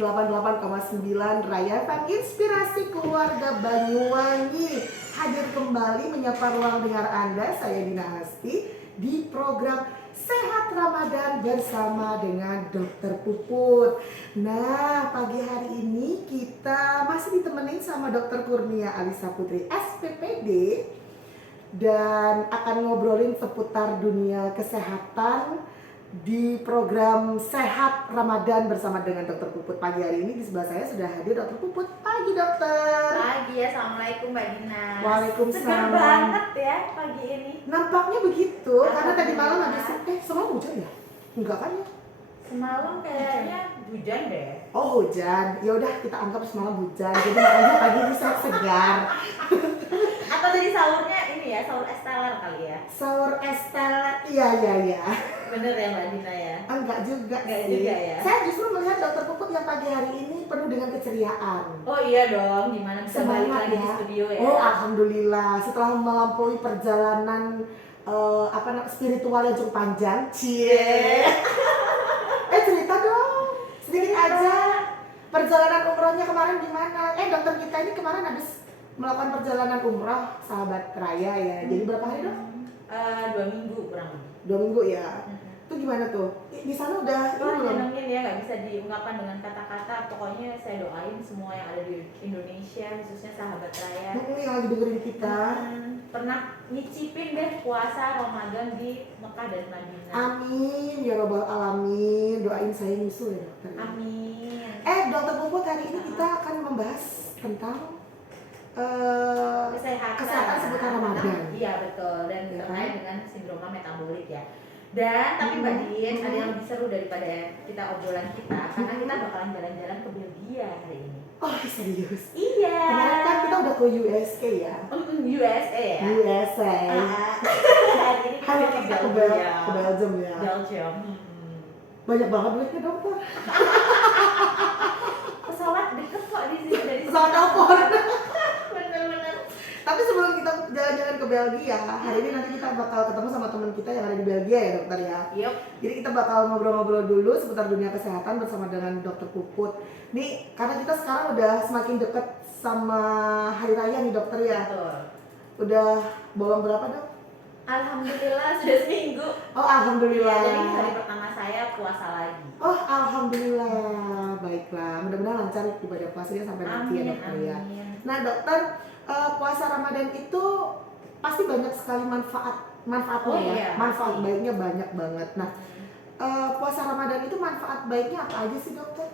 88,9 Raya FM Inspirasi Keluarga Banyuwangi. Hadir kembali menyapa ruang dengar Anda, saya Dina Asti, di program Sehat Ramadan bersama dengan Dokter Puput. Nah, pagi hari ini kita masih ditemenin sama Dokter Kurnia Alisa Putri SPPD dan akan ngobrolin seputar dunia kesehatan di program Sehat Ramadan bersama dengan Dokter Puput. Pagi hari ini di sebelah saya sudah hadir Dokter Puput. Pagi dokter. Pagi ya, assalamualaikum Mbak Dina. Waalaikumsalam. Segar banget ya pagi ini. Nampaknya begitu, karena tadi malam habis semalam hujan ya? Enggak kan ya? Semalam kayaknya hujan deh. Oh hujan, ya udah kita anggap semalam hujan. Jadi makanya pagi ini saya segar. Atau jadi sahurnya ini ya, sahur esteller kali ya? Sahur esteller, iya. Bener ya Mbak Dina ya? Enggak juga Enggak sih. juga ya? Saya justru melihat Dokter Puput yang pagi hari ini penuh dengan keceriaan. Oh iya dong, gimana bisa balik Semangat lagi ya. di studio ya? Oh alhamdulillah, setelah melampaui perjalanan spiritual yang cukup panjang. Cie. Cerita dong, sedikit aja. Perjalanan umrohnya kemarin gimana? Dokter kita ini kemarin habis melakukan perjalanan umroh sahabat raya ya. Jadi berapa hari dok? 2 minggu kurang lebih. 2 minggu ya. Itu gimana tuh? Di sana udah Wah, belum? nyenengin ya, nggak bisa diungkapkan dengan kata-kata. Pokoknya saya doain semua yang ada di Indonesia, khususnya sahabat raya, Yang lagi dengerin kita. pernah nyicipin deh puasa Ramadan di Mekah dan Madinah. Amin ya robbal alamin. Doain saya nyusul ya dokter. Amin. Dokter Puput, hari ini kita akan membahas tentang kesehatan seputar Ramadan. Iya betul, dan Ya, terkait dengan sindroma metabolik ya. Dan tapi Mbak Din, ada yang lebih seru daripada kita obrolan kita, karena kita bakalan jalan-jalan ke Belgia hari ini. Oh serius? Iya. Kemarin kan kita udah ke USA ya. USA ya. USA. Hari ini Hari ini kita ke Belgium ya. Belgium. Banyak banget duitnya dokter. Pesawat deket kok di sini dari Pesawat telepon. Bener-bener. Tapi sebelum kita jalan-jalan ke Belgia, hari ini nanti kita bakal ketemu sama teman kita yang ada di Belgia ya dokter ya. Yuk. Jadi kita bakal ngobrol-ngobrol dulu seputar dunia kesehatan bersama dengan Dokter Puput. Nih, karena kita sekarang udah semakin dekat sama hari raya nih dokter ya. Betul. Udah bolong berapa dok? Alhamdulillah sudah seminggu. Oh alhamdulillah. Jadi hari pertama saya puasa lagi. Oh alhamdulillah, baiklah. Mudah-mudahan lancar ibadah puasanya sampai nanti ya dokter ya. Nah dokter, puasa Ramadan itu pasti banyak sekali manfaatnya ya. Iya, Manfaat pasti. baiknya banyak banget. Nah, puasa Ramadan itu manfaat baiknya apa aja sih dokter?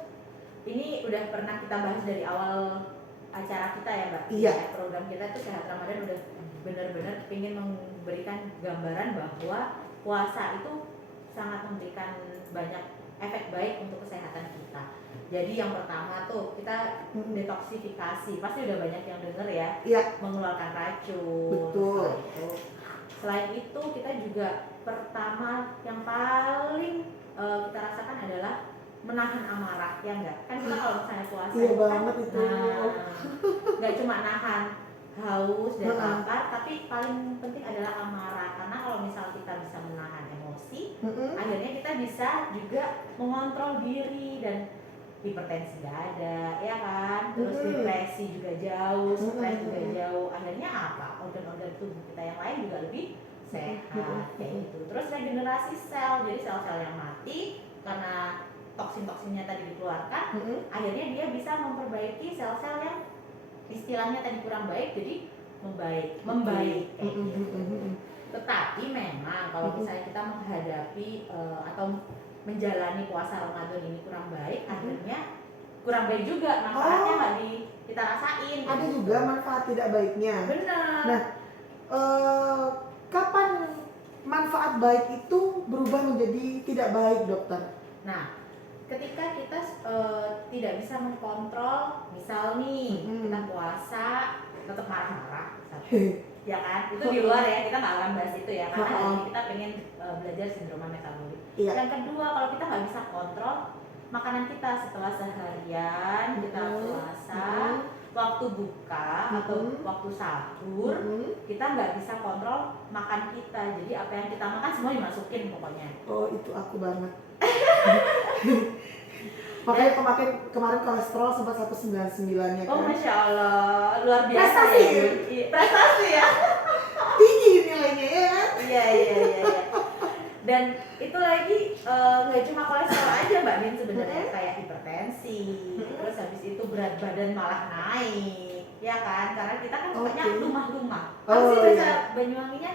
Ini udah pernah kita bahas dari awal acara kita ya Mbak. Iya. Program kita tuh Sehat Ramadan udah benar-benar ingin memberikan gambaran bahwa puasa itu sangat memberikan banyak efek baik untuk kesehatan kita. Jadi yang pertama tuh kita detoksifikasi, pasti udah banyak yang denger ya. Iya. Mengeluarkan racun. Betul. Selain itu kita juga pertama yang paling kita rasakan adalah menahan amarah, ya enggak? Kan kita kalau misalnya puasa Iya kan, banget itu. nggak cuma nahan haus dan lapar, tapi paling penting adalah amarah. Karena kalau misal kita bisa menahan emosi, akhirnya kita bisa juga mengontrol diri dan hipertensi nggak ada, ya kan? Terus depresi juga jauh, stres juga jauh. Akhirnya apa? Organ-organ tubuh kita yang lain juga lebih sehat kayak gitu. Terus regenerasi sel, jadi sel-sel yang mati karena toksin-toksinnya tadi dikeluarkan, akhirnya dia bisa memperbaiki sel-sel yang istilahnya tadi kurang baik jadi membaik kayak gitu. Tetapi memang kalau misalnya kita menghadapi atau menjalani puasa Ramadan ini kurang baik, akhirnya kurang baik juga, manfaatnya nggak kita rasain. Ada juga manfaat tidak baiknya. Benar. Nah, kapan manfaat baik itu berubah menjadi tidak baik dokter? Nah, ketika kita tidak bisa mengkontrol, misal nih kita puasa tetap marah-marah, ya kan? Itu di luar ya, kita nggak akan bahas itu ya, karena hari ini kita pengen belajar sindroma metabolik. Iya. Yang kedua, kalau kita nggak bisa kontrol makanan kita setelah seharian kita puasa, waktu buka atau waktu sahur, kita nggak bisa kontrol makan kita. Jadi apa yang kita makan semua dimasukin pokoknya. Oh itu aku banget. Makanya kemarin kolesterol sempat 199 ya kan. Oh Masya Allah, luar biasa Prestasi. ya. Iya, prestasi ya. Tinggi nilainya ya kan. Iya. Dan itu lagi nggak cuma kolesterol aja Mbak Min sebenarnya, kayak hipertensi, terus habis itu berat badan malah naik, ya kan? Karena kita kan sukanya lumah-lumah. Apa sih bahasa Banyuwanginya?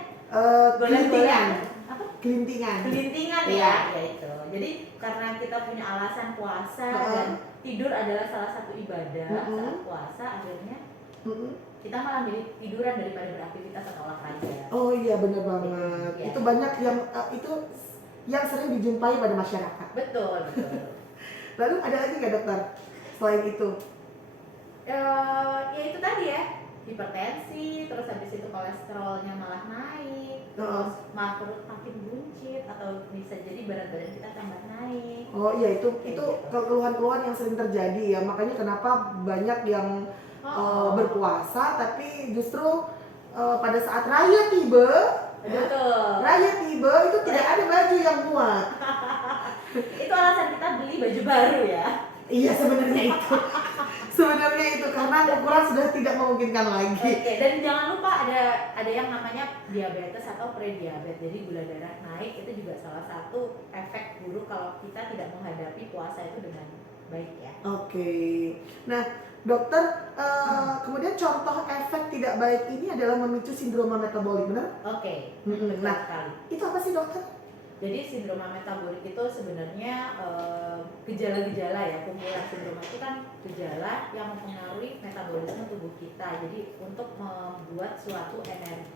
Gelintingan. Apa? Gelintingan. Gelintingan ya itu. Jadi karena kita punya alasan puasa dan tidur adalah salah satu ibadah saat puasa, akhirnya kita malah milih tiduran daripada beraktivitas atau olahraga. Oh iya benar banget. Iya. Itu banyak yang sering dijumpai pada masyarakat. Betul. Lalu ada lagi nggak dokter selain itu? Ya itu tadi ya, hipertensi, terus habis itu kolesterolnya malah naik, terus malah perut makin buncit, atau bisa jadi berat badan kita tambah naik. Oh iya itu keluhan-keluhan yang sering terjadi ya, makanya kenapa banyak yang berpuasa tapi justru pada saat raya tiba itu tidak ada baju yang muat. Itu alasan kita beli baju baru ya. Iya sebenarnya itu karena ukuran sudah tidak memungkinkan lagi. Oke, dan jangan lupa ada yang namanya diabetes atau prediabetes. Jadi gula darah naik itu juga salah satu efek buruk kalau kita tidak menghadapi puasa itu dengan baik ya. Oke. Nah, dokter, kemudian contoh efek tidak baik ini adalah memicu sindroma metabolik, benar? Oke. Nah, Betul sekali. itu apa sih dokter? Jadi sindroma metabolik itu sebenarnya gejala-gejala ya, kumpulan sindroma itu kan gejala yang mempengaruhi metabolisme tubuh kita. Jadi untuk membuat suatu energi.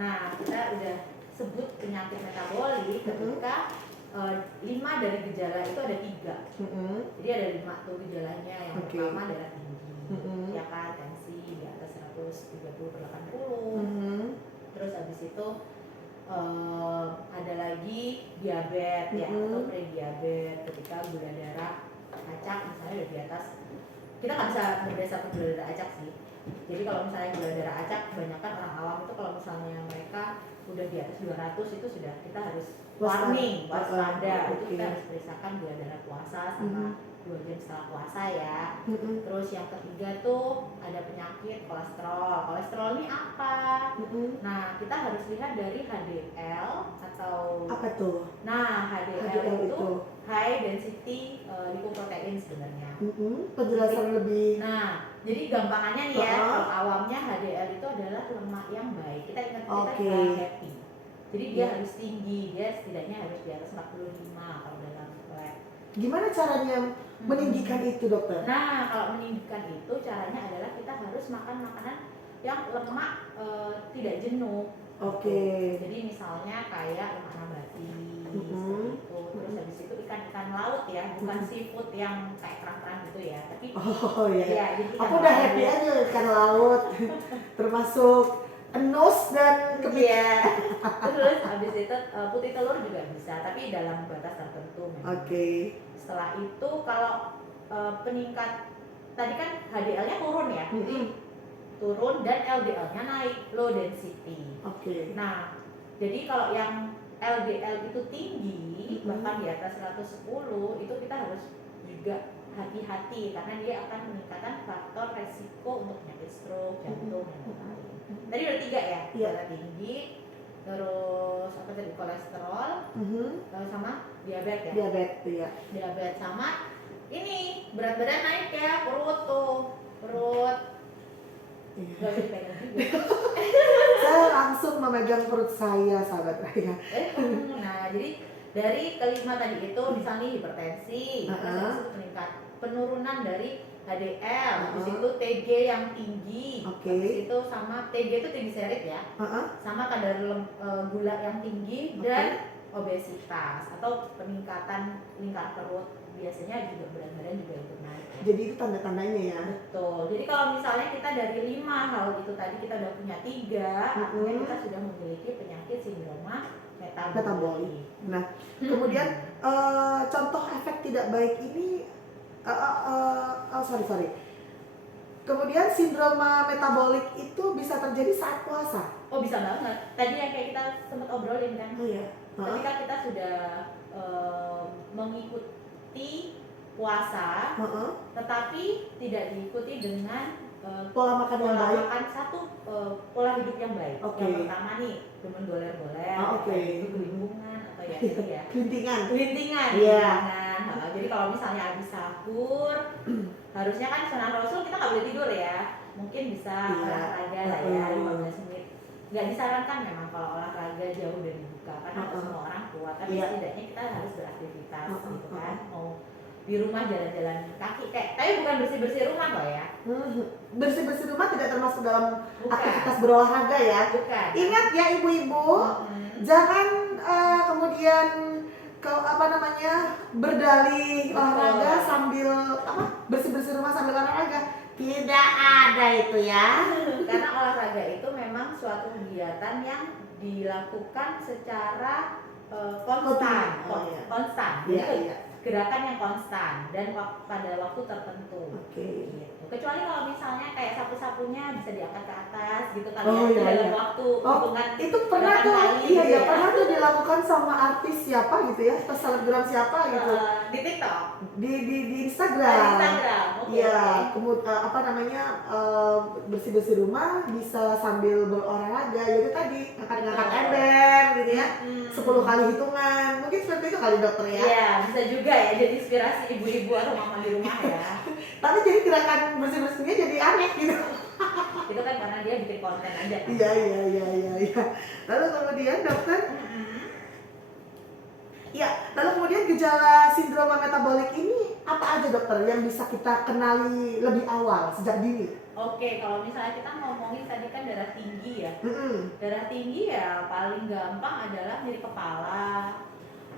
Nah, kita udah sebut penyakit metabolik ketika 5 dari gejala itu ada 3. Jadi ada 5 tuh gejalanya. Yang pertama darah tinggi, ya kan, tensi di atas 130/80. Terus habis itu ada lagi diabetes ya, atau prediabetes, ketika gula darah acak misalnya udah di atas, kita nggak bisa berdasarkan gula darah acak sih. Jadi kalau misalnya gula darah acak, kebanyakan orang awam itu kalau misalnya mereka udah di atas 200 itu sudah kita harus warning, waspada. Itu kita harus periksakan gula darah puasa sama 2 jam setelah puasa ya. Terus yang ketiga tuh ada penyakit kolesterol. Kolesterol ini apa? Nah, kita harus lihat dari HDL atau apa tuh? Nah, HDL itu high density lipoprotein sebenarnya. Penjelasan lebih. Nah, jadi gampangannya nih ya, kalau awamnya HDL itu adalah lemak yang baik. Kita ingat kita happy. Jadi dia harus tinggi, dia setidaknya harus di atas 45 kalau dalam lab. Gimana caranya meninggikan itu, dokter? Nah, kalau meninggikan itu caranya adalah kita harus makan makanan yang lemak tidak jenuh. Jadi misalnya kayak lemak nabati seperti itu. Terus habis itu ikan-ikan laut ya, bukan seafood yang kayak kerang-kerang gitu ya. Tapi jadi aku udah happy aja ikan laut, termasuk enos dan kepia. Terus habis itu putih telur juga bisa, tapi dalam batas tertentu. Setelah itu kalau peningkat tadi kan HDL-nya turun ya, jadi turun dan LDL-nya naik, low density. Nah, jadi kalau yang LDL itu tinggi, bahkan di atas 110, itu kita harus juga hati-hati karena dia akan meningkatkan faktor resiko untuk penyakit stroke, jantung, dan lain-lain. Tadi udah 3 ya, darah tinggi, terus apa tadi, kolesterol, sama diabetes ya. Diabetes sama ini berat badan naik ya, perut. Gak bisa dipegang juga. Saya langsung memegang perut saya, sahabat Raya. Nah, jadi dari kelima tadi itu misalnya hipertensi, terus meningkat penurunan dari HDL, habis itu TG yang tinggi, habis itu sama TG itu triglycerid ya, sama kadar gula yang tinggi dan obesitas atau peningkatan lingkar perut, biasanya juga berat badan juga ikut naik. Jadi itu tanda-tandanya ya. Betul. Jadi kalau misalnya kita dari 5 hal itu tadi kita udah punya 3, artinya kita sudah memiliki penyakit sindroma metabolik. Nah, kemudian contoh efek tidak baik ini, kemudian sindroma metabolik itu bisa terjadi saat puasa. Oh bisa banget. Tadi yang kayak kita sempat obrolin kan. Ketika kita sudah mengikuti puasa, Heeh. tetapi tidak diikuti dengan Pola makan yang pola baik. makan pola hidup yang baik. Oke. Yang pertama nih, demen goler-goler, Oke. itu kelimpungan atau ya itu ya. Kelintingan. Kelintingan, Iya. kelintingan. Jadi kalau misalnya habis sahur, harusnya kan sunnah Rasul kita nggak boleh tidur ya. Mungkin bisa Iya. olahraga lah ya 15 menit. Nggak disarankan memang kalau olahraga jauh dari buka karena nggak semua orang kuat. Tapi Iya. setidaknya kita harus beraktivitas gitu kan. Mau di rumah jalan-jalan kaki tapi bukan bersih-bersih rumah loh ya. Bersih-bersih rumah tidak termasuk dalam Bukan. aktivitas berolahraga ya. Bukan. Ingat ya ibu-ibu, jangan kemudian berdalih Betul. olahraga sambil bersih-bersih rumah sambil olahraga. Tidak ada itu ya. Karena olahraga itu memang suatu kegiatan yang dilakukan secara konstan. Oh, iya. Konstan. Iya, Jadi iya. gerakan yang konstan dan pada waktu tertentu. Oke. Gitu. Kecuali kalau misalnya kayak sapu-sapunya bisa diangkat ke atas gitu kan Oh, ya, iya, dalam iya. waktu Oh, hitungan itu pernah 8 tuh, kali iya gitu ya, ya. pernah tuh dilakukan sama artis siapa gitu ya, atau selebgram siapa gitu, Di TikTok, di di Instagram. Instagram. Oke, Iya, oke. kemudian bersih-bersih rumah bisa sambil berolahraga, jadi tadi ngangkat-ngangkat Betul. ember gitu ya, 10 Hmm. kali hitungan, mungkin seperti itu kali dokter ya. Iya, bisa juga ya jadi inspirasi ibu-ibu atau mama di rumah ya. Tapi jadi gerakan bersih-bersihnya jadi aneh gitu. Itu kan karena dia bikin konten aja kan. Iya. Lalu kemudian dokter, ya, lalu kemudian gejala sindroma metabolik ini apa aja dokter yang bisa kita kenali lebih awal sejak dini? Oke, kalau misalnya kita ngomongin tadi kan darah tinggi ya. Darah tinggi ya paling gampang adalah nyeri kepala.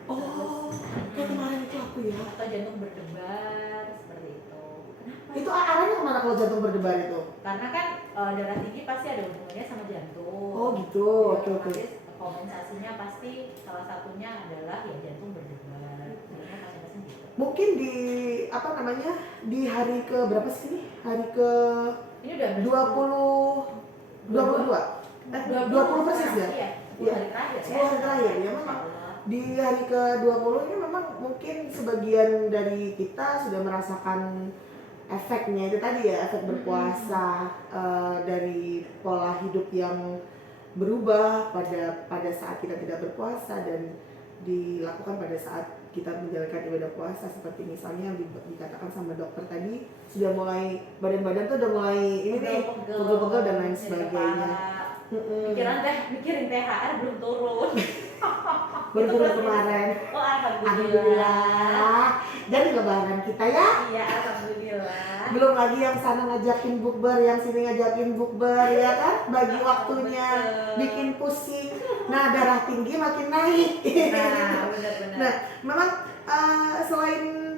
Oh, kayak kemarin itu aku ya. Atau jantung berdebar seperti itu. Kenapa? Itu arahnya kemana kalau jantung berdebar itu? Karena kan darah tinggi pasti ada hubungannya sama jantung. Oh gitu, Ya, oke. otomatis kompensasinya pasti salah satunya adalah ya jantung berdebar. Karena pasien-pasien gitu. Mungkin di hari ke berapa sih ini? Hari ke Ini udah 22 persis ya? Iya, 10 hari terakhir ya. 10 hari terakhir ya, memang. Di hari ke-20 ini memang mungkin sebagian dari kita sudah merasakan efeknya itu tadi ya, efek berpuasa dari pola hidup yang berubah pada saat kita tidak berpuasa dan dilakukan pada saat kita menjalankan ibadah puasa, seperti misalnya yang dikatakan sama dokter tadi, sudah mulai badan-badan tuh udah mulai ini nih pegel-pegel dan lain sebagainya. Mikirin THR belum turun. Baru turun kemarin. Oh, alhamdulillah. Alhamdulillah. Jadi lebaran kita ya. Iya, alhamdulillah. Belum lagi yang sana ngajakin bukber, yang sini ngajakin bukber ya kan? Bagi waktunya, Betul. bikin pusing. Nah, darah tinggi makin naik. Nah, benar-benar. Nah, memang selain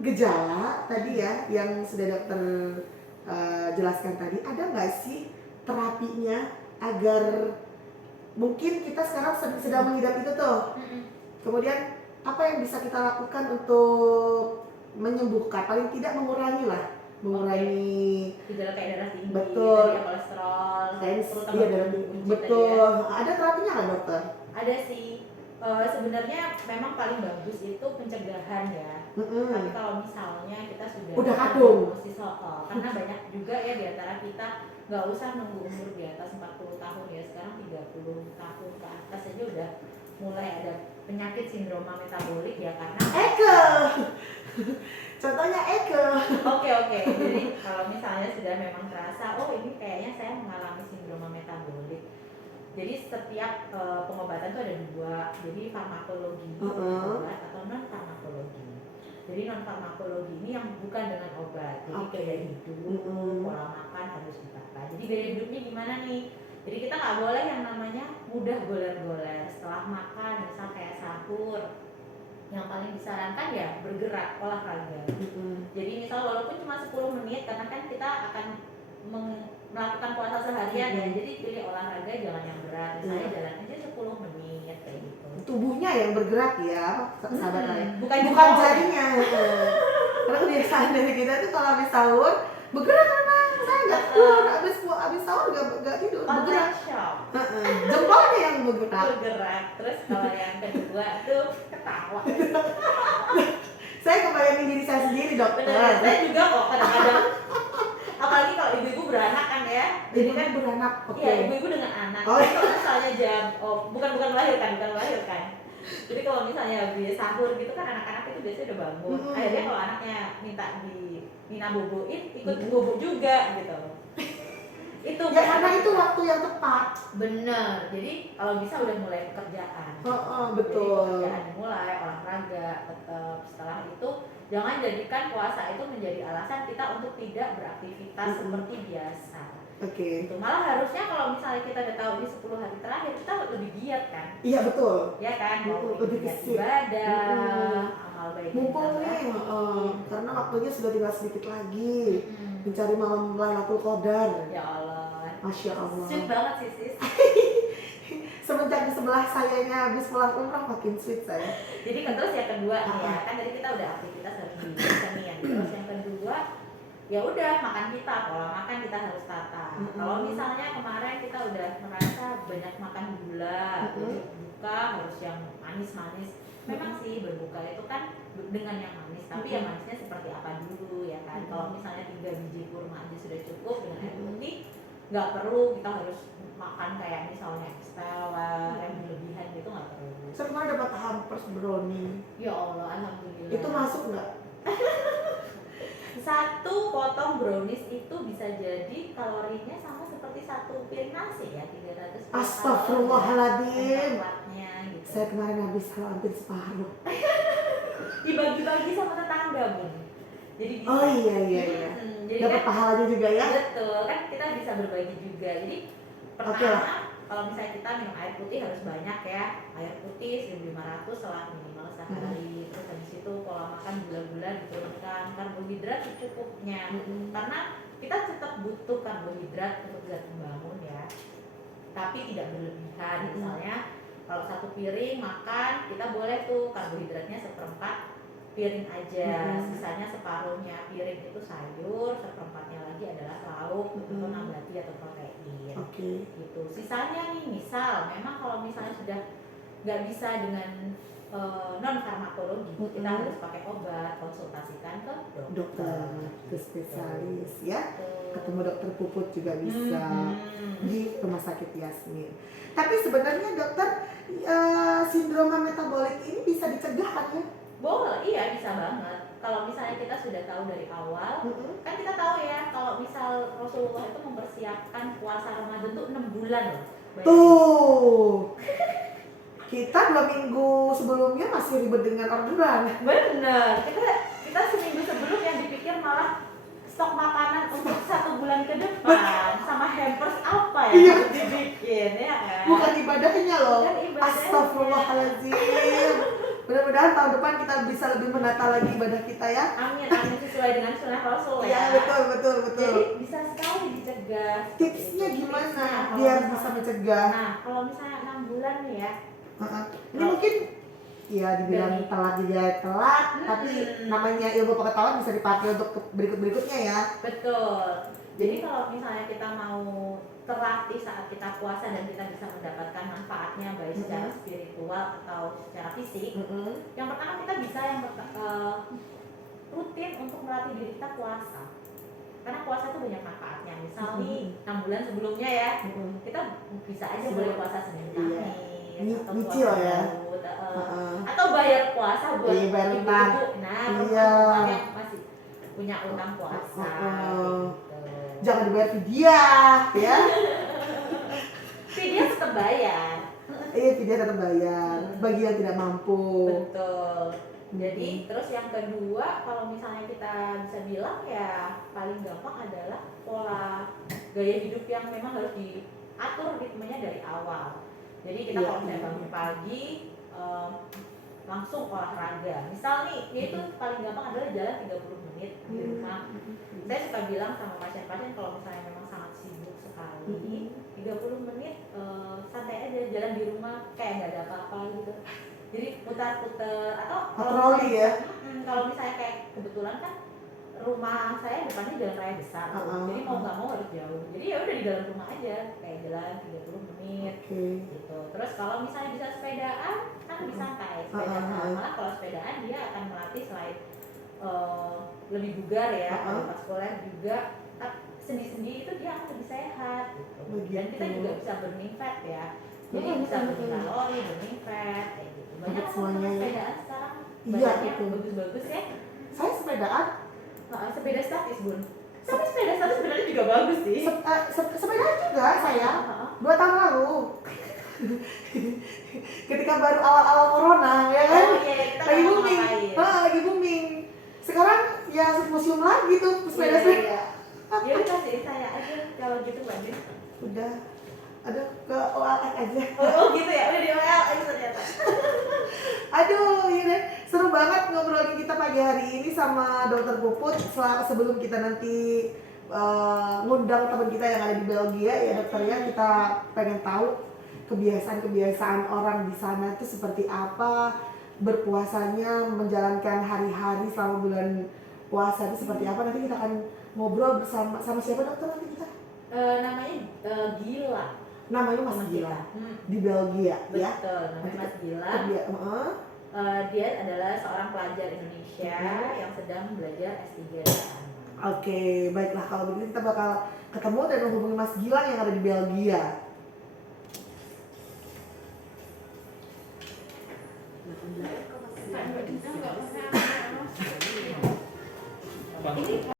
gejala tadi ya yang sudah dokter jelaskan tadi, ada nggak sih terapinya agar mungkin kita sekarang sedang mengidap itu tuh. Kemudian apa yang bisa kita lakukan untuk menyembuhkan, paling tidak mengurangi Gejala kayak darah tinggi, betul, tadi ya, kolesterol, terutama iya, darah tinggi, kunci betul. tadi ya. Ada terapinya nggak dokter? Ada sih. Sebenarnya memang paling bagus itu pencegahan ya. Tapi kalau misalnya kita udah kadung, karena banyak juga ya di antara kita nggak usah nunggu umur di atas 40 tahun ya, sekarang 30 tahun ke atas aja udah mulai ada penyakit sindroma metabolik ya, karena Eke. Contohnya Eke. Oke. Jadi kalau misalnya sudah memang terasa, oh ini kayaknya saya mengalami sindroma metabolik. Jadi setiap pengobatan itu ada dua, jadi farmakologi obat atau non farmakologi. Jadi non farmakologi ini yang bukan dengan obat, jadi gaya hidup, pola makan harus ditata. Jadi gaya hidupnya gimana nih? Jadi kita nggak boleh yang namanya mudah goler-goler setelah makan, misal kayak sahur. Yang paling disarankan ya bergerak, olahraga. Jadi misal walaupun cuma 10 menit, karena kan kita akan melakukan puasa seharian ya, jadi pilih olahraga jangan yang berat, misalnya jalan aja 10 menit kayak gitu. Tubuhnya yang bergerak ya, sahabat lain. Bukan jarinya. Karena kebiasaan dari kita tuh kalau habis sahur bergerak, karena saya nggak tidur, habis sahur nggak tidur, bergerak. Jempolnya yang bergerak. Terus kalau yang kedua tuh ketawa. Saya kebayangin diri saya sendiri, dokter. Benar, saya juga kok kadang-kadang. Apalagi kalau ibu-ibu beranak kan ya. Jadi kan beranak, oke. iya, ibu-ibu dengan anak. Oh. Jadi kalau misalnya bukan melahirkan. Jadi kalau misalnya habis sahur gitu kan anak-anak itu biasanya udah bangun. Akhirnya kalau anaknya minta Nina boboin, ikut bobo juga gitu. Itu Ya karena itu waktu yang tepat. bener. Jadi kalau bisa udah mulai pekerjaan. Betul. Jadi pekerjaan dimulai, olahraga tetap. Setelah itu jangan jadikan puasa itu menjadi alasan kita untuk tidak beraktivitas seperti biasa. Oke. Gitu. Malah harusnya kalau misalnya kita udah tahu di 10 hari terakhir kita lebih giat kan? Iya betul. Ya kan? Lebih giat kesip. ibadah, amal baik. Mumpung nih, karena waktunya sudah tinggal sedikit lagi. Mencari malam Lailatul Qadar. Ya Allah. Masya Allah. Sweet banget sih sis. Semenjak di sebelah sayanya habis pulang umrah makin sweet saya. Jadi kan terus yang kedua nih ya, kan tadi kita udah aktivitas harus di kesenian. Terus yang kedua, ya udah makan kita, pola makan kita harus tata. Kalau misalnya kemarin kita udah merasa banyak makan gula, buka harus yang manis-manis. Memang sih berbuka itu kan dengan yang manis, tapi yang manisnya seperti apa dulu ya kan. Kalau misalnya 3 biji kurma aja sudah cukup dengan air putih, nggak perlu kita harus makan kayak misalnya Stella yang berlebihan gitu, nggak perlu. Saya kemarin dapat hampers brownie. Ya Allah, alhamdulillah. Itu masuk nggak? Satu potong brownies itu bisa jadi kalorinya sama seperti satu piring nasi ya, 300 Astagfirullahaladzim. kuatnya gitu. Saya kemarin habis hampir separuh. Dibagi-bagi sama tetangga Bun. Jadi bisa. Oh iya. Jadi Dapat kan, pahalanya juga ya? betul, kan kita bisa berbagi juga. Jadi pertama kalau misalnya kita minum air putih harus banyak ya. Air putih 1500 lah minimal sehari. Terus habis itu pola makan gula-gula diturunkan, karbohidrat secukupnya. Karena kita tetap butuh karbohidrat untuk zat pembangun ya. Tapi tidak berlebihan. Misalnya kalau satu piring makan, kita boleh tuh karbohidratnya 1/4 piring aja, sisanya separuhnya piring itu sayur, 1/4-nya lagi adalah lauk atau nabati atau protein. Gitu. Sisanya nih, misal memang kalau misalnya sudah nggak bisa dengan non farmakologi, kita harus pakai obat, konsultasikan ke dokter, ke spesialis ya. Ketemu dokter puput juga bisa di rumah sakit Yasmin. Tapi sebenarnya dokter, sindroma metabolik ini bisa dicegah kan ya? Boleh, iya bisa banget. Kalau misalnya kita sudah tahu dari awal, kan kita tahu ya kalau misal Rasulullah itu mempersiapkan puasa Ramadan tuh 6 bulan loh. Tuh, kita 2 minggu sebelumnya masih ribet dengan orderan. Bener, kita seminggu sebelum yang dipikir malah stok makanan untuk 1 bulan ke depan sama hampers apa ya harus dibikin ya kan? Bukan ibadahnya loh. Bukan ibadahnya. Astagfirullahaladzim. Mudah-mudahan tahun depan kita bisa lebih menata lagi ibadah kita ya. Amin sesuai dengan sunnah Rasul Iya ya. betul. Jadi bisa sekali dicegah. Tipsnya gimana biar bisa mencegah? Nah kalau misalnya 6 bulan nih ya. Ini mungkin ya dibilang telat juga telat, tapi namanya ilmu pengetahuan bisa dipakai untuk berikut-berikutnya ya. Betul. Jadi kalau misalnya kita mau terlatih saat kita puasa dan kita bisa mendapatkan manfaatnya baik secara spiritual atau secara fisik, yang pertama kita bisa rutin untuk melatih diri kita puasa. Karena puasa itu banyak manfaatnya. Misal nih 6 bulan sebelumnya ya, kita bisa aja boleh puasa Senin Kamis atau nyicil puasa ya. Atau bayar puasa buat bayar ibu-ibu. utang. Nah, Iya. yang masih punya utang puasa. Jangan dibayar fidyah ya. Fidyah tetap bayar. Iya, fidyah tetap bayar bagi yang tidak mampu. Betul. Jadi terus yang kedua, kalau misalnya kita bisa bilang ya paling gampang adalah pola gaya hidup yang memang harus diatur ritmenya dari awal. Jadi kita kalau misalnya bangun pagi langsung olahraga. Misal nih, itu paling gampang adalah jalan 30 menit di rumah. Saya suka bilang sama pasien-pasien kalau misalnya memang sangat sibuk sekali, 30 menit santai aja jalan di rumah kayak nggak ada apa-apa gitu. Jadi putar-putar atau patroli ya. Kalau misalnya kayak kebetulan kan rumah saya depannya jalan raya besar, jadi mau nggak mau harus jauh. Jadi ya udah di dalam rumah aja kayak jalan 30 menit gitu. Terus kalau misalnya bisa sepedaan kan lebih santai sepedaan. Malah kalau sepedaan dia akan melatih selain lebih bugar ya, kardiovaskuler juga, sendi-sendi itu dia akan lebih sehat gitu. Dan kita juga bisa burning fat ya, jadi bisa burning kalori, burning fat kayak gitu. Banyak semuanya ya. sepedaan sekarang Iya, badannya betul. bagus-bagus ya. Saya sepedaan. Sepeda statis bun, tapi sepeda statis sebenarnya juga bagus sih. Sepedaan juga saya 2 tahun lalu. Ketika baru awal-awal corona ya kan, Oh iya, kita lagi booming, ngapain? lagi booming. Sekarang ya museum lagi tuh sepeda-sepeda. Iya. Ya udah kasih saya aja kalau gitu Mbak Din. Udah, ada ke OLX aja. Oh gitu ya, udah di OL aja ternyata. Aduh, ini deh, seru banget ngobrolin kita pagi hari ini sama Dokter Puput. Sebelum kita nanti ngundang teman kita yang ada di Belgia ya dokter ya, kita pengen tahu kebiasaan-kebiasaan orang di sana itu seperti apa, berpuasanya, menjalankan hari-hari selama bulan puasa itu seperti apa. Nanti kita akan ngobrol sama siapa dokter nanti kita? Namanya Gila. Namanya Mas Teman Gila kita. di Belgia ya. Betul, namanya Mas Gila. Dia adalah seorang pelajar Indonesia yang sedang belajar S3 di sana. Oke, baiklah kalau begitu kita bakal ketemu dan menghubungi Mas Gilang yang ada di Belgia. Ini